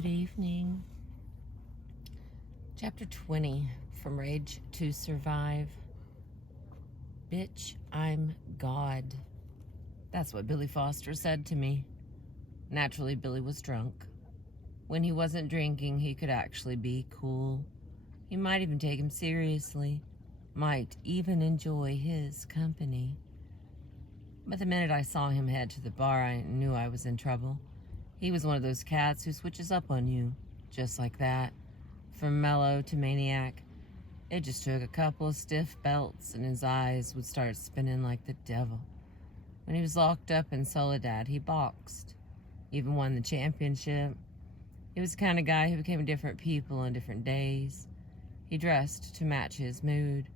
Good evening. Chapter 20, From Rage to Survive. Bitch, I'm God. That's what Billy Foster said to me. Naturally, Billy was drunk. When he wasn't drinking, he could actually be cool. He might even take him seriously, might even enjoy his company. But the minute I saw him head to the bar, I knew I was in trouble. He was one of those cats who switches up on you, just like that. From mellow to maniac. It just took a couple of stiff belts and his eyes would start spinning like the devil. When he was locked up in Soledad, he boxed. Even won the championship. He was the kind of guy who became different people on different days. He dressed to match his mood.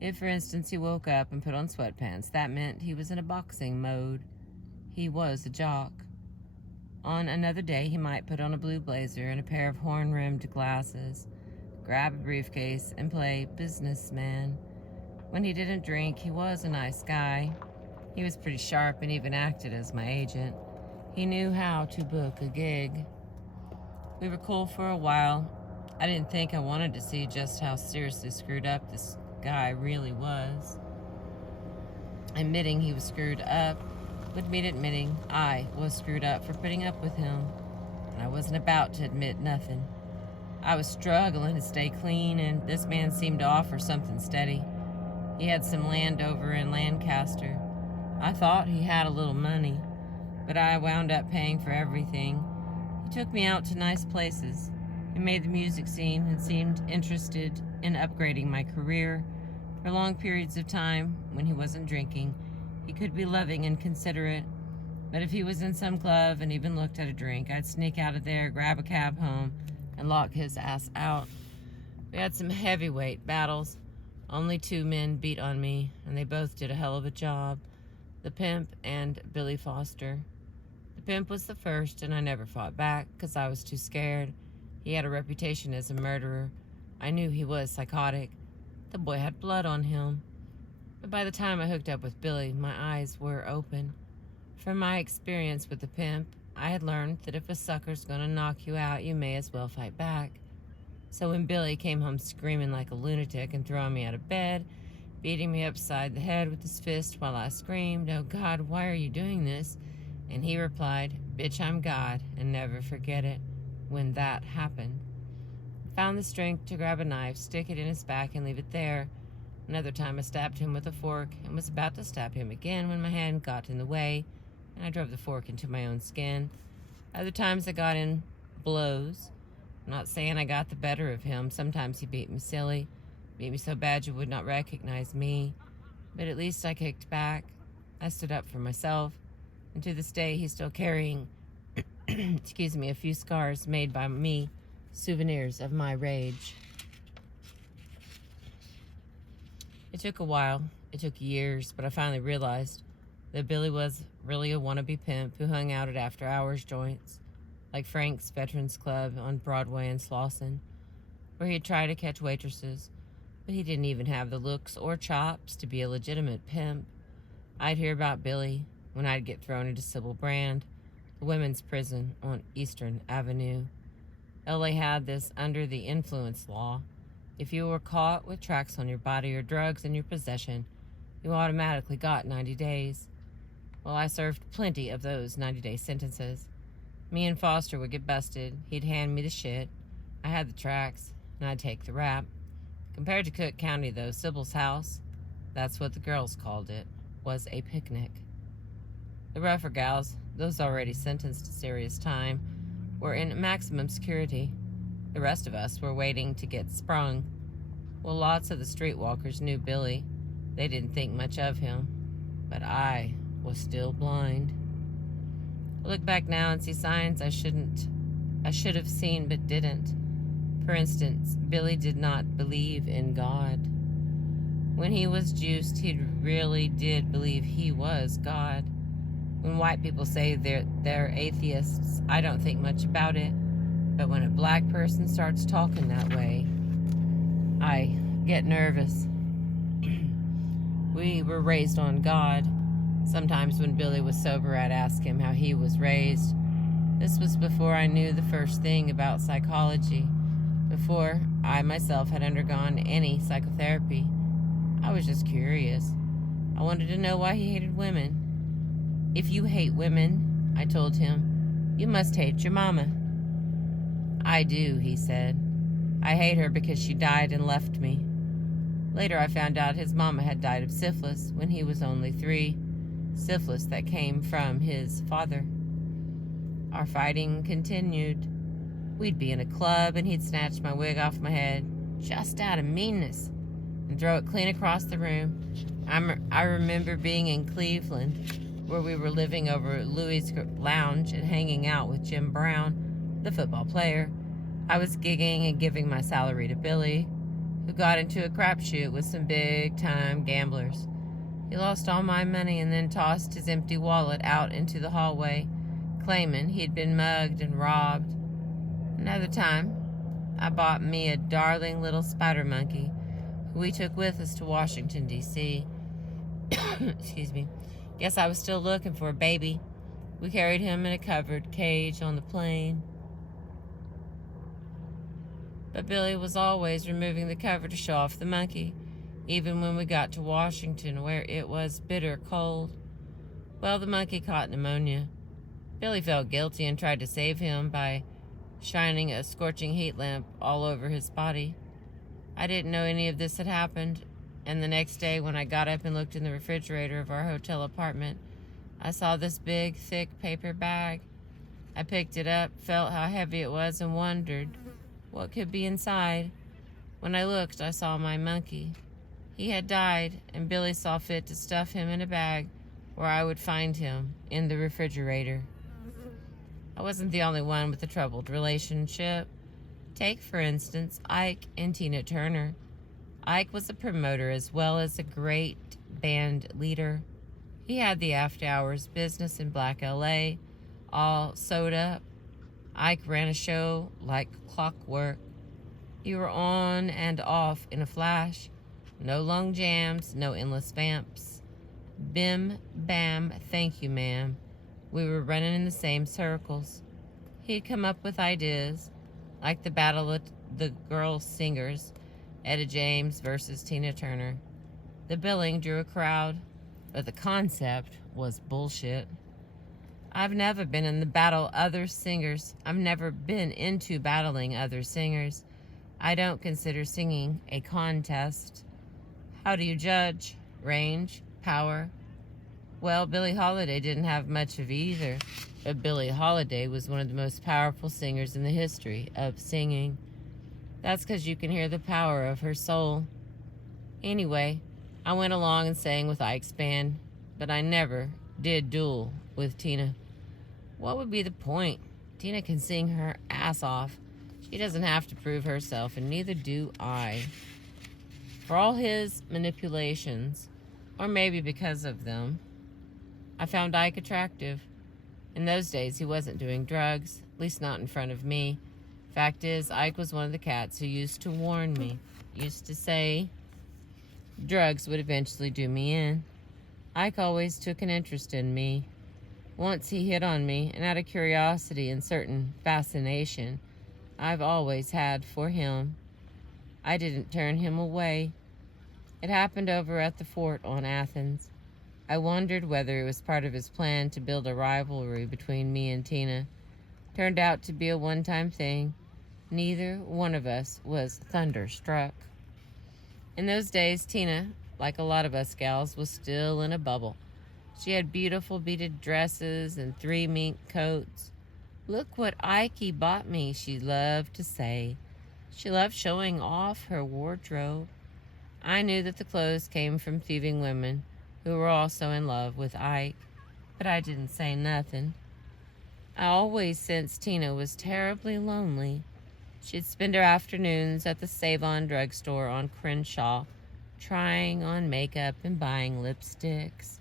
If, for instance, he woke up and put on sweatpants, that meant he was in a boxing mode. He was a jock. On another day, he might put on a blue blazer and a pair of horn-rimmed glasses, grab a briefcase, and play businessman. When he didn't drink, he was a nice guy. He was pretty sharp and even acted as my agent. He knew how to book a gig. We were cool for a while. I didn't think I wanted to see just how seriously screwed up this guy really was. Admitting he was screwed up would mean admitting I was screwed up for putting up with him, and I wasn't about to admit nothing. I was struggling to stay clean, and this man seemed to offer something steady. He had some land over in Lancaster. I thought he had a little money, but I wound up paying for everything. He took me out to nice places. He made the music scene and seemed interested in upgrading my career. For long periods of time, when he wasn't drinking, he could be loving and considerate, but if he was in some club and even looked at a drink, I'd sneak out of there, grab a cab home, and lock his ass out. We had some heavyweight battles. Only two men beat on me, and they both did a hell of a job. The pimp and Billy Foster. The pimp was the first, and I never fought back, because I was too scared. He had a reputation as a murderer. I knew he was psychotic. The boy had blood on him. But by the time I hooked up with Billy, my eyes were open. From my experience with the pimp, I had learned that if a sucker's gonna knock you out, you may as well fight back. So when Billy came home screaming like a lunatic and throwing me out of bed, beating me upside the head with his fist while I screamed, "Oh God, why are you doing this?" And he replied, "Bitch, I'm God, and never forget it." When that happened, I found the strength to grab a knife, stick it in his back, and leave it there. Another time I stabbed him with a fork and was about to stab him again when my hand got in the way and I drove the fork into my own skin. Other times I got in blows. I'm not saying I got the better of him. Sometimes he beat me silly, beat me so bad you would not recognize me. But at least I kicked back. I stood up for myself. And to this day he's still carrying a few scars made by me, souvenirs of my rage. It took a while. It took years, but I finally realized that Billy was really a wannabe pimp who hung out at after-hours joints, like Frank's Veterans Club on Broadway in Slauson, where he'd try to catch waitresses, but he didn't even have the looks or chops to be a legitimate pimp. I'd hear about Billy when I'd get thrown into Sybil Brand, the women's prison on Eastern Avenue. LA had this under the influence law. If you were caught with tracks on your body or drugs in your possession, you automatically got 90 days. Well, I served plenty of those 90-day sentences. Me and Foster would get busted. He'd hand me the shit. I had the tracks, and I'd take the rap. Compared to Cook County, though, Sybil's house, that's what the girls called it, was a picnic. The rougher gals, those already sentenced to serious time, were in maximum security. The rest of us were waiting to get sprung. Well, lots of the streetwalkers knew Billy. They didn't think much of him, but I was still blind. I look back now and see signs I should have seen but didn't. For instance, Billy did not believe in God. When he was juiced, he really did believe he was God. When white people say they're atheists, I don't think much about it. But when a black person starts talking that way, I get nervous. We were raised on God. Sometimes when Billy was sober, I'd ask him how he was raised. This was before I knew the first thing about psychology, before I myself had undergone any psychotherapy. I was just curious. I wanted to know why he hated women. If you hate women, I told him, you must hate your mama. I do, he said. I hate her because she died and left me. Later I found out his mama had died of syphilis when he was only 3, syphilis that came from his father. Our fighting continued. We'd be in a club and he'd snatch my wig off my head, just out of meanness, and throw it clean across the room. I remember being in Cleveland, where we were living over at Louis' Lounge and hanging out with Jim Brown, the football player. I was gigging and giving my salary to Billy, who got into a crapshoot with some big-time gamblers. He lost all my money and then tossed his empty wallet out into the hallway, claiming he'd been mugged and robbed. Another time, I bought me a darling little spider monkey, who we took with us to Washington, D.C. Excuse me. Guess I was still looking for a baby. We carried him in a covered cage on the plane. But Billy was always removing the cover to show off the monkey, even when we got to Washington, where it was bitter cold. Well, the monkey caught pneumonia. Billy felt guilty and tried to save him by shining a scorching heat lamp all over his body. I didn't know any of this had happened, and the next day when I got up and looked in the refrigerator of our hotel apartment, I saw this big, thick paper bag. I picked it up, felt how heavy it was, and wondered what could be inside. When I looked, I saw my monkey. He had died, and Billy saw fit to stuff him in a bag where I would find him, in the refrigerator. I wasn't the only one with a troubled relationship. Take, for instance, Ike and Tina Turner. Ike was a promoter as well as a great band leader. He had the after hours business in Black LA, all sewed up. Ike ran a show like clockwork. You were on and off in a flash. No long jams, no endless vamps. Bim, bam, thank you, ma'am. We were running in the same circles. He'd come up with ideas, like the Battle of the Girl Singers, Etta James versus Tina Turner. The billing drew a crowd, but the concept was bullshit. I've never been in the battle other singers. I've never been into battling other singers. I don't consider singing a contest. How do you judge? Range? Power? Well, Billie Holiday didn't have much of either, but Billie Holiday was one of the most powerful singers in the history of singing. That's because you can hear the power of her soul. Anyway, I went along and sang with Ike's band, but I never did duel with Tina. What would be the point? Tina can sing her ass off. She doesn't have to prove herself, and neither do I. For all his manipulations, or maybe because of them, I found Ike attractive. In those days, he wasn't doing drugs, at least not in front of me. Fact is, Ike was one of the cats who used to warn me, used to say drugs would eventually do me in. Ike always took an interest in me. Once he hit on me, and out of curiosity and certain fascination I've always had for him, I didn't turn him away. It happened over at the fort on Athens. I wondered whether it was part of his plan to build a rivalry between me and Tina. Turned out to be a one-time thing. Neither one of us was thunderstruck. In those days, Tina, like a lot of us gals, was still in a bubble. She had beautiful beaded dresses and 3 mink coats. Look what Ike bought me, she loved to say. She loved showing off her wardrobe. I knew that the clothes came from thieving women who were also in love with Ike, but I didn't say nothing. I always sensed Tina was terribly lonely. She'd spend her afternoons at the Save-On drugstore on Crenshaw, trying on makeup and buying lipsticks.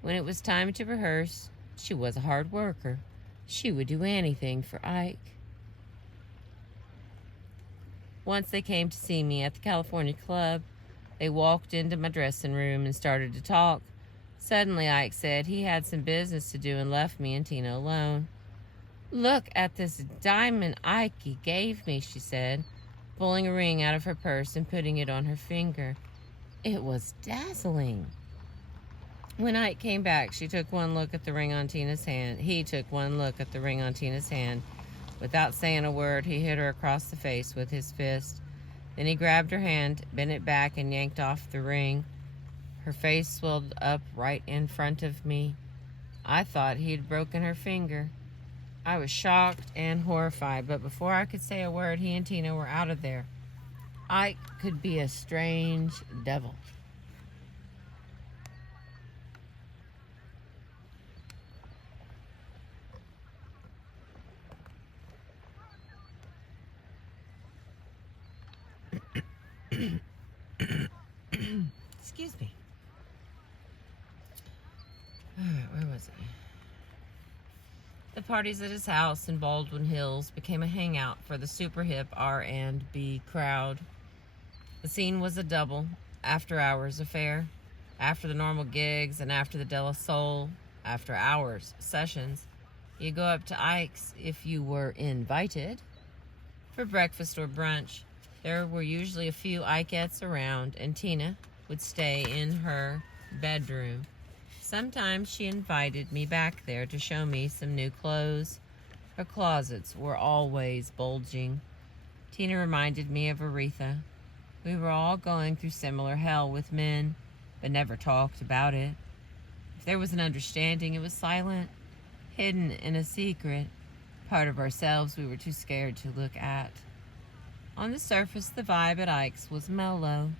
When it was time to rehearse, she was a hard worker. She would do anything for Ike. Once they came to see me at the California Club. They walked into my dressing room and started to talk. Suddenly, Ike said he had some business to do and left me and Tina alone. Look at this diamond Ike gave me, she said, pulling a ring out of her purse and putting it on her finger. It was dazzling. When Ike came back, she took one look at the ring on Tina's hand. He took one look at the ring on Tina's hand. Without saying a word, he hit her across the face with his fist. Then he grabbed her hand, bent it back, and yanked off the ring. Her face swelled up right in front of me. I thought he had broken her finger. I was shocked and horrified, but before I could say a word, he and Tina were out of there. Ike could be a strange devil. Excuse me. All right, where was I? The parties at his house in Baldwin Hills became a hangout for the super hip R&B crowd. The scene was a double, after-hours affair. After the normal gigs and after the De La Soul, after-hours sessions, you go up to Ike's if you were invited. For breakfast or brunch, there were usually a few Ikeettes around, and Tina would stay in her bedroom. Sometimes she invited me back there to show me some new clothes. Her closets were always bulging. Tina reminded me of Aretha. We were all going through similar hell with men, but never talked about it. If there was an understanding, it was silent, hidden in a secret, part of ourselves we were too scared to look at. On the surface, the vibe at Ike's was mellow.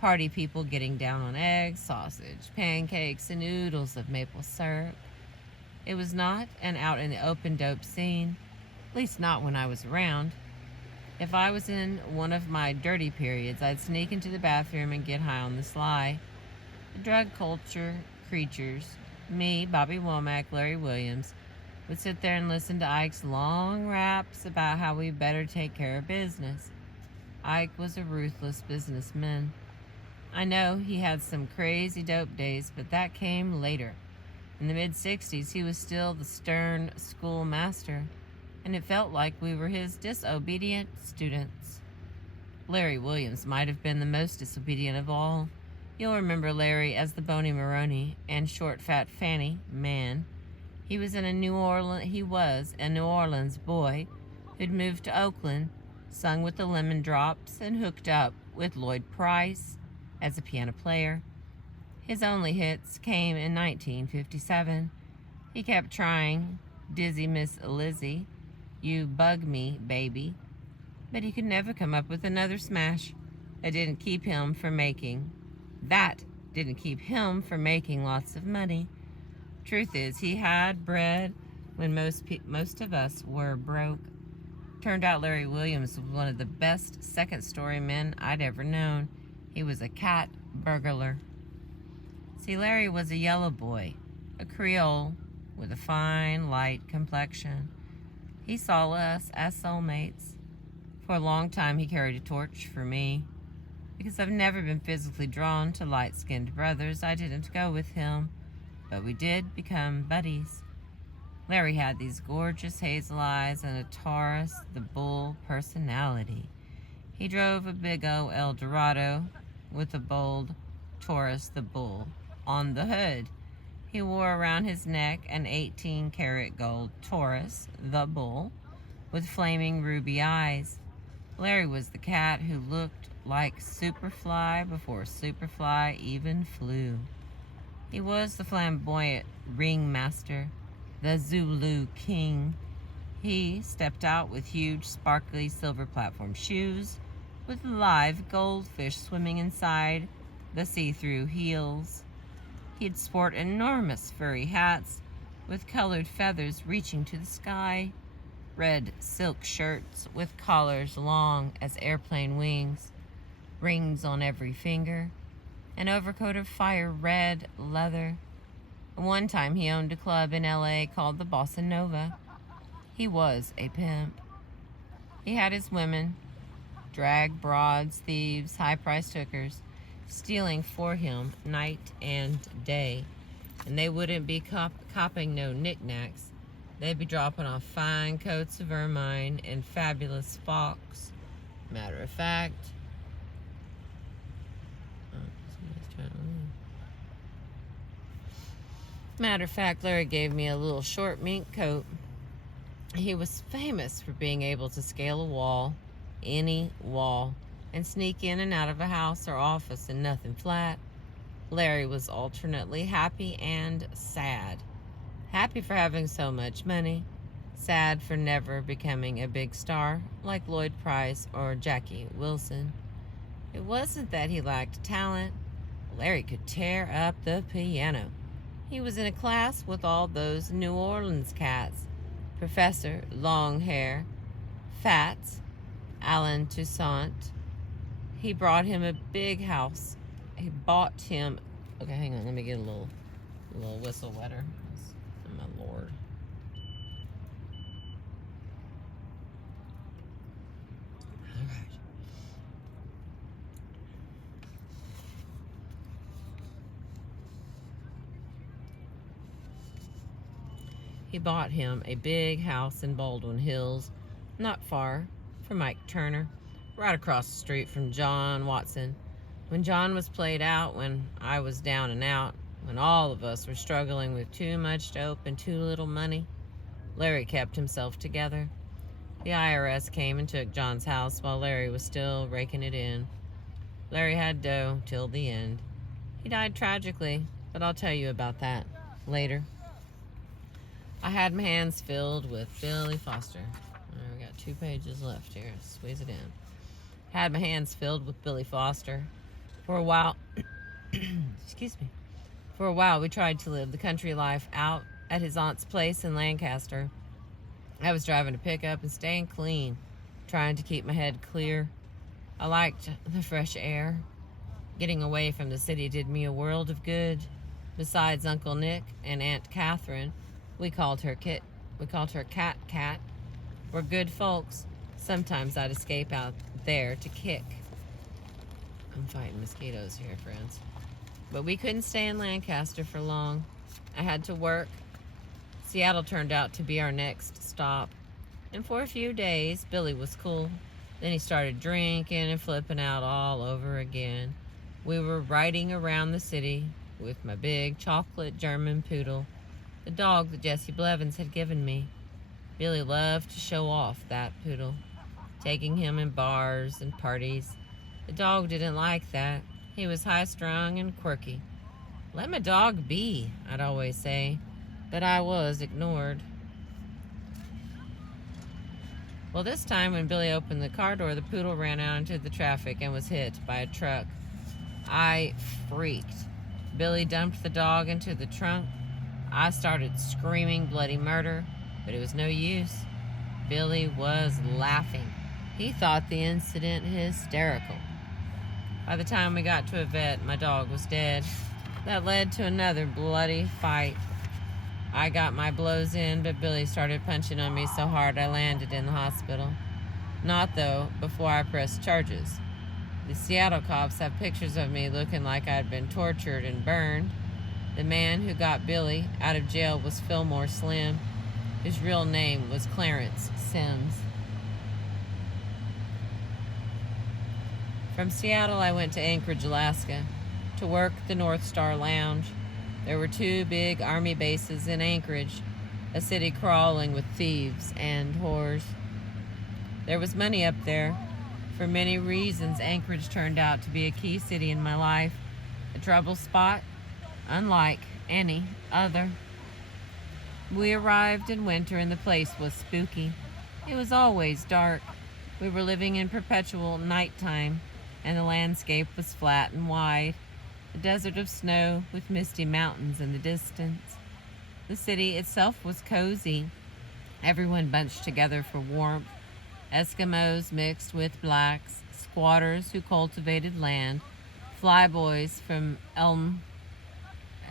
Party people getting down on eggs, sausage, pancakes, and oodles of maple syrup. It was not an out-in-the-open dope scene, at least not when I was around. If I was in one of my dirty periods, I'd sneak into the bathroom and get high on the sly. The drug culture creatures, me, Bobby Womack, Larry Williams, would sit there and listen to Ike's long raps about how we better take care of business. Ike was a ruthless businessman. I know he had some crazy dope days, but that came later. In the mid-60s, he was still the stern schoolmaster, and it felt like we were his disobedient students. Larry Williams might have been the most disobedient of all. You'll remember Larry as the Bony Maroney and Short Fat Fanny man. He was a New Orleans boy who'd moved to Oakland, sung with the Lemon Drops, and hooked up with Lloyd Price as a piano player. His only hits came in 1957. He kept trying Dizzy Miss Lizzie, You Bug Me, Baby, but he could never come up with another smash. That didn't keep him from making lots of money. Truth is, he had bread when most of us were broke. Turned out Larry Williams was one of the best second-story men I'd ever known. He was a cat burglar. See, Larry was a yellow boy, a Creole with a fine, light complexion. He saw us as soulmates. For a long time, he carried a torch for me. Because I've never been physically drawn to light-skinned brothers, I didn't go with him, but we did become buddies. Larry had these gorgeous hazel eyes and a Taurus the Bull personality. He drove a big old Eldorado with a bold Taurus the Bull on the hood. He wore around his neck an 18-karat gold Taurus the Bull with flaming ruby eyes. Larry was the cat who looked like Superfly before Superfly even flew. He was the flamboyant ringmaster, the Zulu king. He stepped out with huge, sparkly silver platform shoes, with live goldfish swimming inside the see-through heels. He'd sport enormous furry hats with colored feathers reaching to the sky, red silk shirts with collars long as airplane wings, rings on every finger, an overcoat of fire red leather. One time he owned a club in L.A. called the Bossa Nova. He was a pimp. He had his women, drag broads, thieves, high-priced hookers, stealing for him night and day. And they wouldn't be copping no knickknacks. They'd be dropping off fine coats of ermine and fabulous fox. Matter of fact, Larry gave me a little short mink coat. He was famous for being able to scale a wall, any wall, and sneak in and out of a house or office in nothing flat. Larry was alternately happy and sad. Happy for having so much money, sad for never becoming a big star like Lloyd Price or Jackie Wilson. It wasn't that he lacked talent. Larry could tear up the piano. He was in a class with all those New Orleans cats. Professor Longhair, Fats, Alan Toussaint. He brought him a big house. He bought him... Okay, hang on. Let me get a little whistle wetter. Oh, my Lord. All right. He bought him a big house in Baldwin Hills, not far from Mike Turner, right across the street from John Watson. When John was played out, when I was down and out, when all of us were struggling with too much dope and too little money, Larry kept himself together. The IRS came and took John's house while Larry was still raking it in. Larry had dough till the end. He died tragically, but I'll tell you about that later. I had my hands filled with Billy Foster. We got 2 pages left here. Squeeze it in. Had my hands filled with Billy Foster. For a while, excuse me. For a while, we tried to live the country life out at his aunt's place in Lancaster. I was driving a pickup and staying clean, trying to keep my head clear. I liked the fresh air. Getting away from the city did me a world of good. Besides Uncle Nick and Aunt Catherine, we called her Cat, were good folks. Sometimes I'd escape out there to kick. I'm fighting mosquitoes here, friends. But we couldn't stay in Lancaster for long. I had to work. Seattle turned out to be our next stop. And for a few days, Billy was cool. Then he started drinking and flipping out all over again. We were riding around the city with my big chocolate German poodle, the dog that Jesse Blevins had given me. Billy loved to show off that poodle, taking him in bars and parties. The dog didn't like that. He was high-strung and quirky. Let my dog be, I'd always say, but I was ignored. Well, this time when Billy opened the car door, the poodle ran out into the traffic and was hit by a truck. I freaked. Billy dumped the dog into the trunk. I started screaming bloody murder, but it was no use. Billy was laughing. He thought the incident hysterical. By the time we got to a vet, my dog was dead. That led to another bloody fight. I got my blows in, but Billy started punching on me so hard I landed in the hospital. Not, though, before I pressed charges. The Seattle cops have pictures of me looking like I'd been tortured and burned. The man who got Billy out of jail was Fillmore Slim. His real name was Clarence Sims. From Seattle, I went to Anchorage, Alaska, to work the North Star Lounge. There were 2 big Army bases in Anchorage, a city crawling with thieves and whores. There was money up there. For many reasons, Anchorage turned out to be a key city in my life, a trouble spot, unlike any other. We arrived in winter and the place was spooky. It was always dark. We were living in perpetual nighttime, and the landscape was flat and wide, a desert of snow with misty mountains in the distance. The city itself was cozy. Everyone bunched together for warmth. Eskimos mixed with blacks, squatters who cultivated land, flyboys from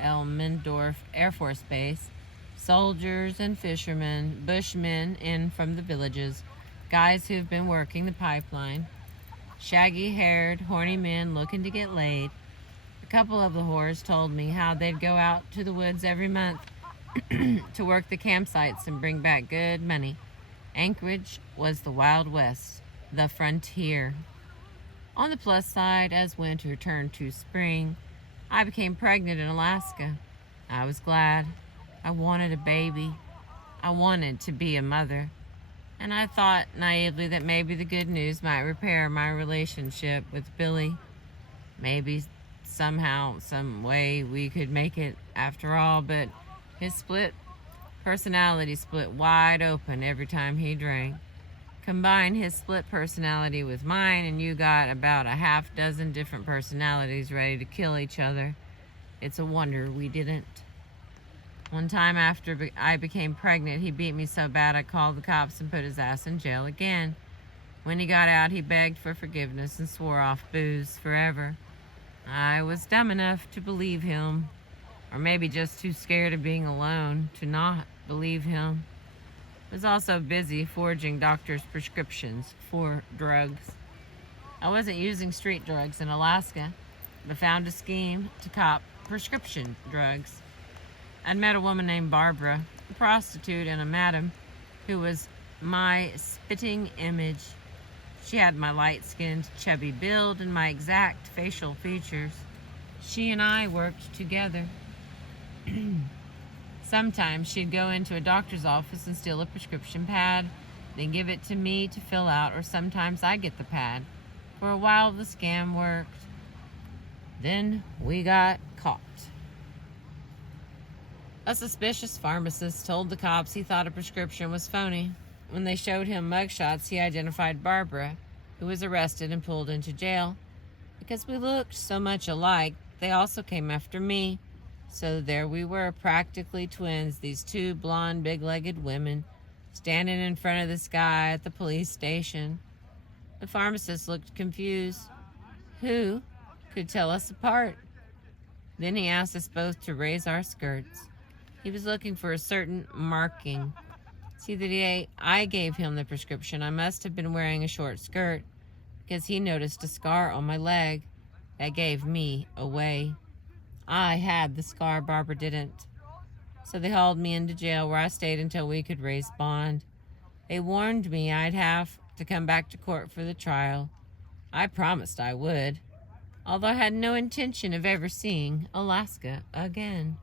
Elmendorf Air Force Base, soldiers and fishermen, bushmen in from the villages, guys who've been working the pipeline, shaggy-haired, horny men looking to get laid. A couple of the whores told me how they'd go out to the woods every month to work the campsites and bring back good money. Anchorage was the Wild West, the frontier. On the plus side, as winter turned to spring, I became pregnant in Alaska. I was glad. I wanted a baby. I wanted to be a mother. And I thought naively that maybe the good news might repair my relationship with Billy. Maybe somehow, some way we could make it after all, but his personality split wide open every time he drank. Combine his split personality with mine, and you got about a half dozen different personalities ready to kill each other. It's a wonder we didn't. One time after I became pregnant, he beat me so bad I called the cops and put his ass in jail again. When he got out, he begged for forgiveness and swore off booze forever. I was dumb enough to believe him, or maybe just too scared of being alone to not believe him. I was also busy forging doctors' prescriptions for drugs. I wasn't using street drugs in Alaska, but found a scheme to cop prescription drugs. I'd met a woman named Barbara, a prostitute and a madam, who was my spitting image. She had my light-skinned, chubby build and my exact facial features. She and I worked together. Sometimes she'd go into a doctor's office and steal a prescription pad, then give it to me to fill out, or sometimes I'd get the pad. For a while, the scam worked. Then we got caught. A suspicious pharmacist told the cops he thought a prescription was phony. When they showed him mugshots, he identified Barbara, who was arrested and pulled into jail. Because we looked so much alike, they also came after me. So there we were, practically twins, these two blonde, big-legged women, standing in front of this guy at the police station. The pharmacist looked confused. Who could tell us apart? Then he asked us both to raise our skirts. He was looking for a certain marking. See, the day I gave him the prescription, I must have been wearing a short skirt, because he noticed a scar on my leg. That gave me away. I had the scar, Barbara didn't. So they hauled me into jail, where I stayed until we could raise bond. They warned me I'd have to come back to court for the trial. I promised I would, although I had no intention of ever seeing Alaska again.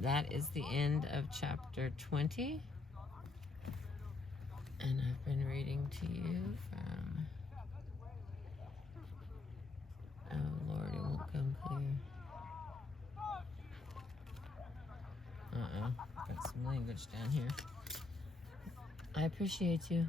That is the end of chapter 20. And I've been reading to you from... Oh, Lord, it won't come clear. Got some language down here. I appreciate you.